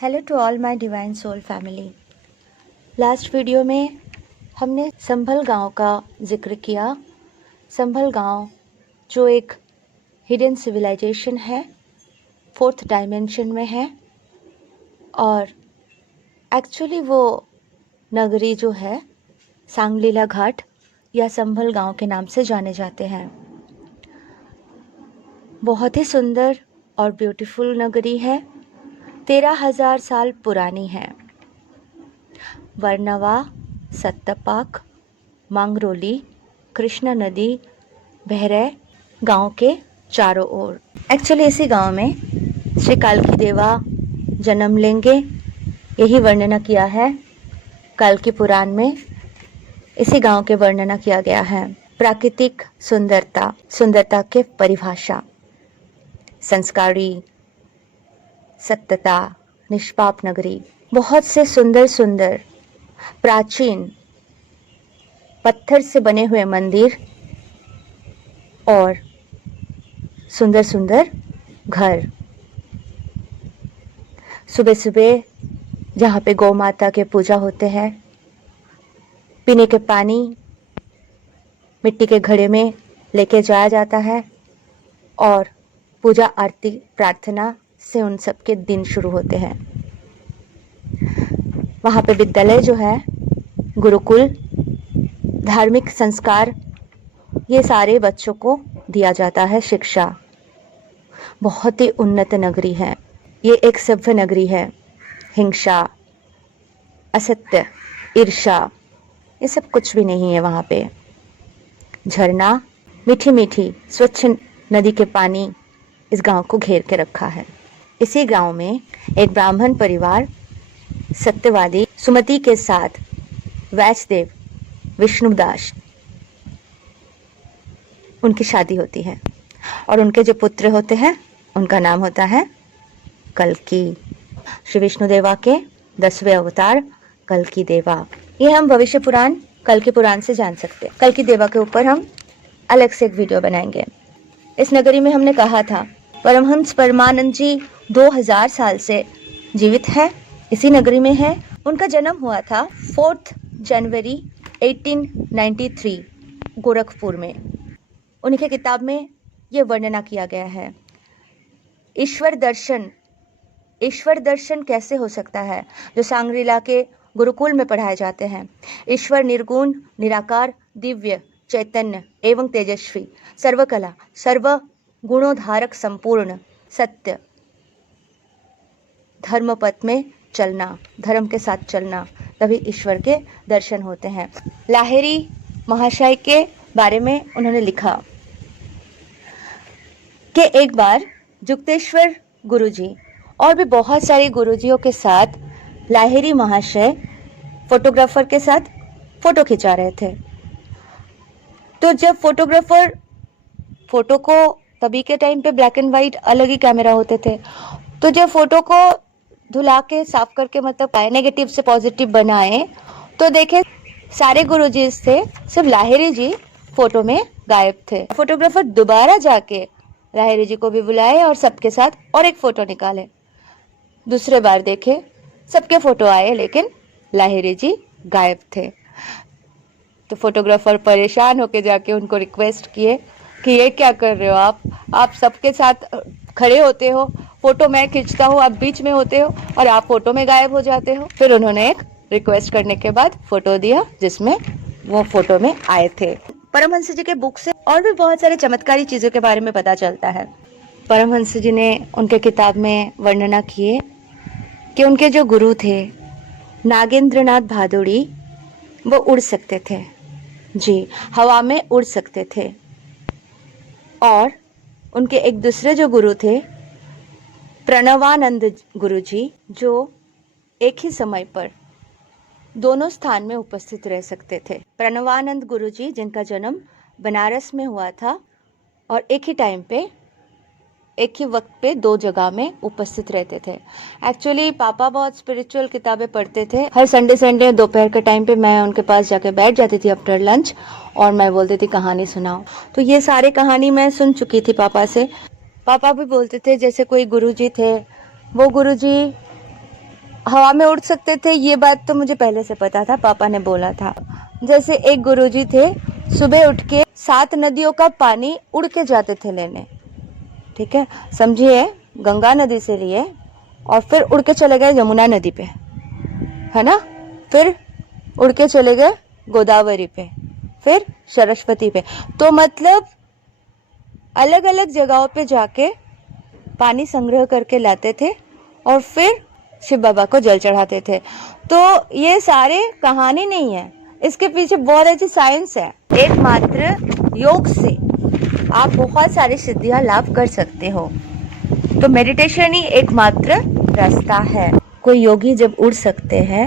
Hello to all my divine soul family. Last video में हमने संभल गांव का जिक्र किया। संभल गांव जो एक हिडन सिविलाइजेशन है, 4th डायमेंशन में है, और एक्चुअली वो नगरी जो है सांगलीला घाट या संभल गांव के नाम से जाने जाते हैं। बहुत ही सुंदर और ब्यूटीफुल नगरी है, 13,000 साल पुरानी है। वर्नवा, सत्तपाक, मांगरोली, कृष्णा नदी बह रहे गांव के चारों ओर। एक्चुअली इसी गांव में श्री कालकी देवा जन्म लेंगे, यही वर्णना किया है कालकी पुराण में। इसी गांव के वर्णना किया गया है। प्राकृतिक सुंदरता, सुंदरता के परिभाषा, संस्कारी, सत्यता, निष्पाप नगरी, बहुत से सुंदर सुंदर प्राचीन पत्थर से बने हुए मंदिर और सुंदर सुंदर घर। सुबह सुबह जहाँ पे गौ माता के पूजा होते हैं, पीने के पानी मिट्टी के घड़े में लेके जाया जाता है और पूजा आरती प्रार्थना से उन सबके दिन शुरू होते हैं। वहाँ पे विद्यालय जो है, गुरुकुल, धार्मिक संस्कार, ये सारे बच्चों को दिया जाता है शिक्षा। बहुत ही उन्नत नगरी है ये, एक सभ्य नगरी है। हिंसा, असत्य, ईर्ष्या, ये सब कुछ भी नहीं है वहाँ पे। झरना, मीठी मीठी स्वच्छ नदी के पानी इस गांव को घेर के रखा है। इसी गांव में एक ब्राह्मण परिवार सत्यवादी सुमति के साथ वैष्णदेव विष्णुदास, उनकी शादी होती है और उनके जो पुत्र होते हैं उनका नाम होता है कल्की। श्री विष्णुदेवा के 10वें अवतार कल्की देवा। ये हम भविष्य पुराण कल्की पुराण से जान सकते हैं। कल्की देवा के ऊपर हम अलग से एक वीडियो बनाएंगे। इस नगरी में हमने कहा था परमहंस परमानंद जी 2000 साल से जीवित है, इसी नगरी में है। उनका जन्म हुआ था 4 जनवरी 1893 गोरखपुर में। उनके किताब में ये वर्णना किया गया है। ईश्वर दर्शन कैसे हो सकता है जो सांगरीला के गुरुकुल में पढ़ाए जाते हैं। ईश्वर निर्गुण, निराकार, दिव्य, चैतन्य एवं तेजस्वी, सर्वकला, सर्व गुणोधारक, संपूर्ण, सत्य, धर्म पथ में चलना, धर्म के साथ चलना, तभी ईश्वर के दर्शन होते हैं। लाहिरी महाशय के बारे में उन्होंने लिखा कि एक बार जुक्तेश्वर गुरुजी और भी बहुत सारे गुरुजियों के साथ लाहिरी महाशय फोटोग्राफर के साथ फोटो खिंचा रहे थे। तो जब फोटोग्राफर फोटो को, तभी के टाइम पे ब्लैक एंड व्हाइट अलग ही कैमरा होते थे, तो जब फोटो को धुला के साफ करके मतलब नेगेटिव से पॉजिटिव बनाए तो देखे सारे गुरुजी थे, सिर्फ लाहिरी जी फोटो में गायब थे। फोटोग्राफर दोबारा जाके लाहिरी जी को भी बुलाए और सबके साथ और एक फोटो निकाले। दूसरे बार देखे सबके फोटो आए लेकिन लाहिरी जी गायब थे। तो फोटोग्राफर परेशान होके जाके उनको रिक्वेस्ट किए कि ये क्या कर रहे हो आप सबके साथ खड़े होते हो, फोटो मैं खींचता हूँ, आप बीच में होते हो और आप फोटो में गायब हो जाते हो। फिर उन्होंने एक रिक्वेस्ट करने के बाद फोटो दिया जिसमें वो फोटो में आए थे। परमहंस जी के बुक से और भी बहुत सारे चमत्कारी चीजों के बारे में पता चलता है। परमहंस जी ने उनके किताब में वर्णना किए कि उनके जो गुरु थे नागेंद्रनाथ भादुड़ी, वो उड़ सकते थे, जी, हवा में उड़ सकते थे। और उनके एक दूसरे जो गुरु थे प्रणवानंद गुरुजी, जो एक ही समय पर दोनों स्थान में उपस्थित रह सकते थे। प्रणवानंद गुरुजी जिनका जन्म बनारस में हुआ था और एक ही टाइम पे, एक ही वक्त पे 2 जगह में उपस्थित रहते थे। एक्चुअली पापा बहुत स्पिरिचुअल किताबें पढ़ते थे। हर संडे दोपहर के टाइम पे मैं उनके पास जाके बैठ जाती थी आफ्टर लंच और मैं बोलती थी कहानी सुनाओ। तो ये सारी कहानी मैं सुन चुकी थी पापा से। पापा भी बोलते थे जैसे कोई गुरुजी थे, वो गुरुजी हवा में उड़ सकते थे, ये बात तो मुझे पहले से पता था, पापा ने बोला था। जैसे एक गुरुजी थे, सुबह उठ के 7 नदियों का पानी उड़ के जाते थे लेने, ठीक है, समझिए, गंगा नदी से लिए और फिर उड़ के चले गए यमुना नदी पे, है ना, फिर उड़ के चले गए गोदावरी पे, फिर सरस्वती पे। तो मतलब अलग अलग जगहों पे जाके पानी संग्रह करके लाते थे और फिर शिव बाबा को जल चढ़ाते थे। तो ये सारे कहानी नहीं है, इसके पीछे बहुत अच्छी साइंस है। एकमात्र योग से आप बहुत सारी सिद्धियां लाभ कर सकते हो। तो मेडिटेशन ही एकमात्र रास्ता है। कोई योगी जब उड़ सकते हैं,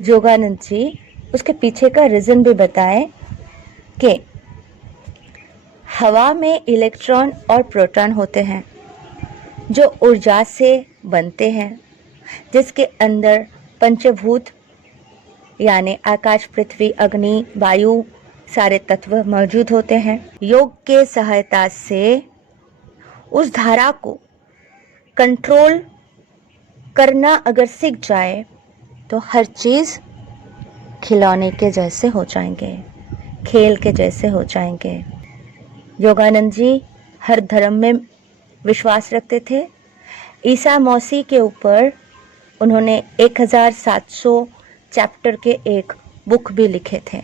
योगानंद जी उसके पीछे का रीजन भी बताएं कि हवा में इलेक्ट्रॉन और प्रोटॉन होते हैं जो ऊर्जा से बनते हैं, जिसके अंदर पंचभूत यानी आकाश, पृथ्वी, अग्नि, वायु सारे तत्व मौजूद होते हैं। योग के सहायता से उस धारा को कंट्रोल करना अगर सीख जाए तो हर चीज़ खिलौने के जैसे हो जाएंगे, खेल के जैसे हो जाएंगे। योगानंद जी हर धर्म में विश्वास रखते थे। ईसा मसीह के ऊपर उन्होंने 1700 चैप्टर के एक बुक भी लिखे थे।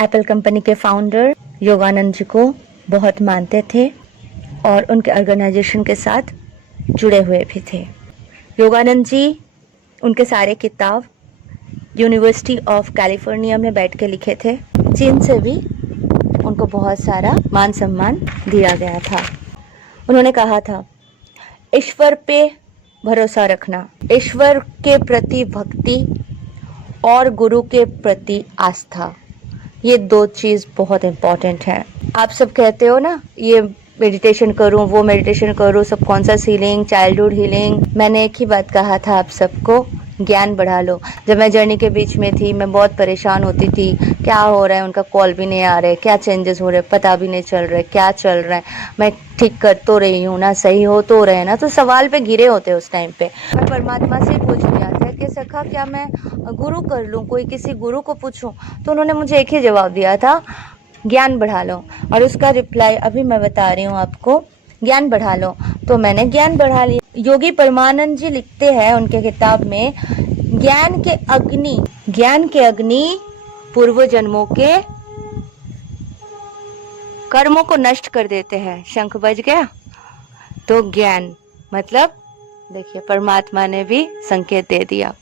एप्पल कंपनी के फाउंडर योगानंद जी को बहुत मानते थे और उनके ऑर्गेनाइजेशन के साथ जुड़े हुए भी थे। योगानंद जी उनके सारे किताब यूनिवर्सिटी ऑफ कैलिफोर्निया में बैठ के लिखे थे। चीन से भी उनको बहुत सारा मान सम्मान दिया गया था। उन्होंने कहा था, ईश्वर पे भरोसा रखना, ईश्वर के प्रति भक्ति और गुरु के प्रति आस्था, ये 2 चीज़ बहुत इम्पॉर्टेंट है। आप सब कहते हो ना, ये मेडिटेशन करूं, वो मेडिटेशन करूं, सब कॉन्शियस हीलिंग, चाइल्डहुड हीलिंग। मैंने एक ही बात कहा था आप सबको, ज्ञान बढ़ा लो। जब मैं जर्नी के बीच में थी, मैं बहुत परेशान होती थी, क्या हो रहा है, उनका कॉल भी नहीं आ रहे, क्या चेंजेस हो रहे, पता भी नहीं चल रहे, क्या चल रहा है, मैं ठीक कर तो रही हूँ ना, सही हो तो रहे ना। तो सवाल पे घिरे होते उस टाइम पे। मैं परमात्मा से पूछ लिया था कि सखा क्या मैं गुरु कर लूँ, कोई किसी गुरु को पूछूं? तो उन्होंने मुझे एक ही जवाब दिया था, ज्ञान बढ़ा लो। और उसका रिप्लाई अभी मैं बता रही हूँ आपको, ज्ञान बढ़ा लो। तो मैंने ज्ञान बढ़ा लिया। योगी परमानंद जी लिखते हैं उनके किताब में, ज्ञान के अग्नि पूर्व जन्मों के कर्मों को नष्ट कर देते हैं। शंख बज गया। तो ज्ञान मतलब देखिए, परमात्मा ने भी संकेत दे दिया,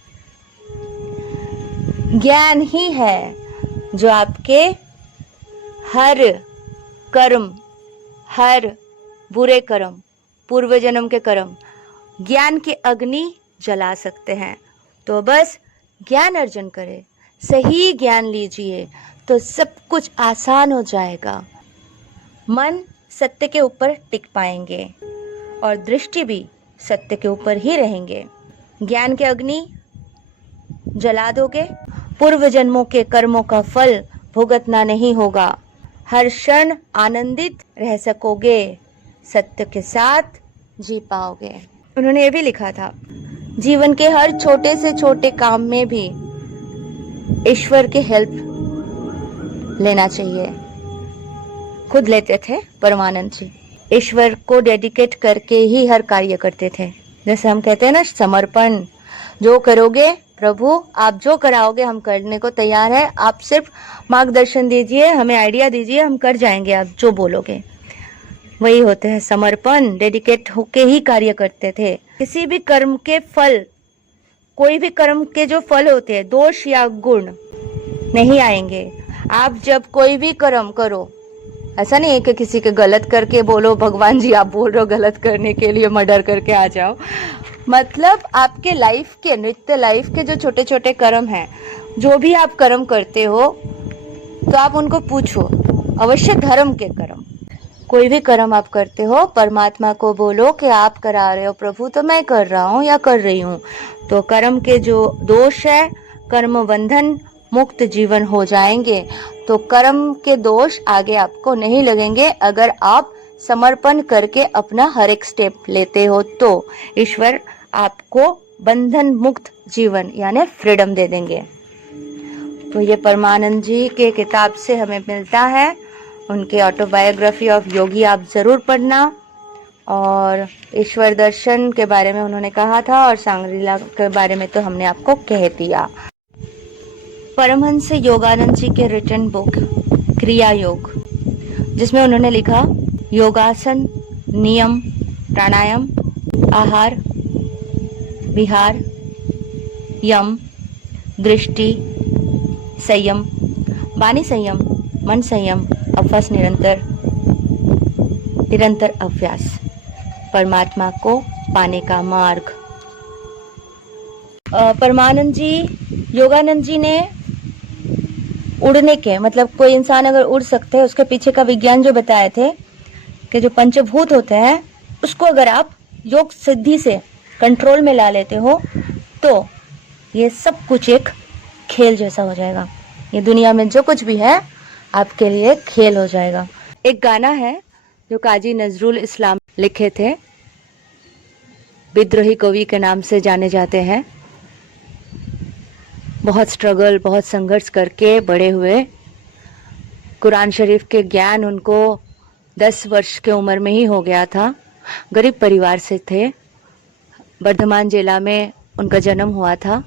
ज्ञान ही है जो आपके हर कर्म, हर बुरे कर्म, पूर्व जन्म के कर्म, ज्ञान की अग्नि जला सकते हैं। तो बस ज्ञान अर्जन करें, सही ज्ञान लीजिए तो सब कुछ आसान हो जाएगा। मन सत्य के ऊपर टिक पाएंगे और दृष्टि भी सत्य के ऊपर ही रहेंगे। ज्ञान के अग्नि जला दोगे, पूर्व जन्मों के कर्मों का फल भुगतना नहीं होगा, हर क्षण आनंदित रह सकोगे, सत्य के साथ जी पाओगे। उन्होंने ये भी लिखा था, जीवन के हर छोटे से छोटे काम में भी ईश्वर की हेल्प लेना चाहिए। खुद लेते थे परमानंद जी, ईश्वर को डेडिकेट करके ही हर कार्य करते थे। जैसे हम कहते हैं ना, समर्पण, जो करोगे प्रभु, आप जो कराओगे हम करने को तैयार है, आप सिर्फ मार्गदर्शन दीजिए, हमें आइडिया दीजिए, हम कर जाएंगे आप जो बोलोगे। वही होते हैं समर्पण, डेडिकेट होके ही कार्य करते थे। किसी भी कर्म के फल, कोई भी कर्म के जो फल होते हैं, दोष या गुण नहीं आएंगे। आप जब कोई भी कर्म करो, ऐसा नहीं है कि किसी के गलत करके बोलो भगवान जी आप बोल रहे हो गलत करने के लिए, मर्डर करके आ जाओ। मतलब आपके लाइफ के, नित्य लाइफ के जो छोटे छोटे कर्म हैं, जो भी आप कर्म करते हो तो आप उनको पूछो, अवश्य धर्म के कर्म, कोई भी कर्म आप करते हो, परमात्मा को बोलो कि आप करा रहे हो प्रभु, तो मैं कर रहा हूँ या कर रही हूँ। तो कर्म के जो दोष है, कर्म बंधन मुक्त जीवन हो जाएंगे। तो कर्म के दोष आगे आपको नहीं लगेंगे अगर आप समर्पण करके अपना हर एक स्टेप लेते हो। तो ईश्वर आपको बंधन मुक्त जीवन यानी फ्रीडम दे देंगे। तो ये परमानंद जी के किताब से हमें मिलता है। उनके ऑटोबायोग्राफी ऑफ योगी आप ज़रूर पढ़ना। और ईश्वर दर्शन के बारे में उन्होंने कहा था और सांग्रीला के बारे में तो हमने आपको कह दिया। परमहंस योगानंद जी के रिटन बुक क्रिया योग, जिसमें उन्होंने लिखा योगासन, नियम, प्राणायाम, आहार विहार, यम, दृष्टि, संयम, वाणी संयम, मन संयम, अभ्यास निरंतर अभ्यास, परमात्मा को पाने का मार्ग। परमानंद जी, योगानंद जी ने उड़ने के मतलब कोई इंसान अगर उड़ सकते हैं उसके पीछे का विज्ञान जो बताए थे कि जो पंचभूत होते हैं उसको अगर आप योग सिद्धि से कंट्रोल में ला लेते हो तो ये सब कुछ एक खेल जैसा हो जाएगा। ये दुनिया में जो कुछ भी है आपके लिए खेल हो जाएगा। एक गाना है जो काजी नजरुल इस्लाम लिखे थे, विद्रोही कवि के नाम से जाने जाते हैं। बहुत स्ट्रगल, बहुत संघर्ष करके बड़े हुए। कुरान शरीफ के ज्ञान उनको 10 वर्ष की उम्र में ही हो गया था। गरीब परिवार से थे। वर्धमान जिला में उनका जन्म हुआ था,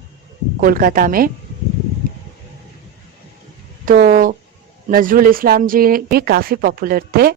कोलकाता में। तो नजरुल इस्लाम जी भी काफ़ी पॉपुलर थे।